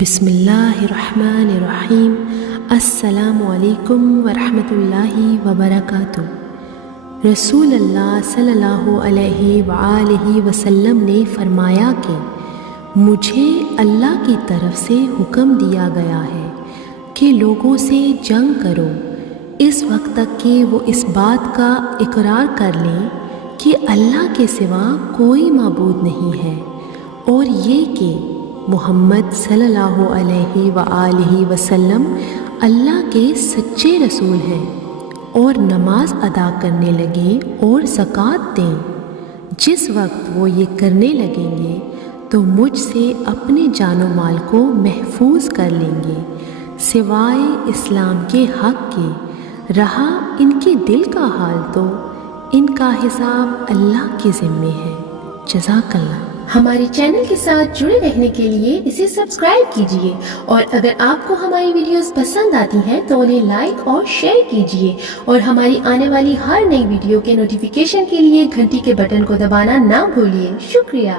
بسم اللہ الرحمن الرحیم۔ السلام علیکم ورحمۃ اللہ وبرکاتہ۔ رسول اللہ صلی اللہ علیہ وآلہ وسلم نے فرمایا کہ مجھے اللہ کی طرف سے حکم دیا گیا ہے کہ لوگوں سے جنگ کرو اس وقت تک کہ وہ اس بات کا اقرار کر لیں کہ اللہ کے سوا کوئی معبود نہیں ہے اور یہ کہ محمد صلی اللہ علیہ وآلہ وسلم اللہ کے سچے رسول ہیں، اور نماز ادا کرنے لگیں اور زکوٰۃ دیں۔ جس وقت وہ یہ کرنے لگیں گے تو مجھ سے اپنے جان و مال کو محفوظ کر لیں گے، سوائے اسلام کے حق کے۔ رہا ان کے دل کا حال تو ان کا حساب اللہ کے ذمے ہے۔ جزاک اللہ۔ ہمارے چینل کے ساتھ جڑے رہنے کے لیے اسے سبسکرائب کیجیے، اور اگر آپ کو ہماری ویڈیوز پسند آتی ہیں تو انہیں لائک اور شیئر کیجیے، اور ہماری آنے والی ہر نئی ویڈیو کے نوٹیفیکیشن کے لیے گھنٹی کے بٹن کو دبانا نہ بھولیے۔ شکریہ۔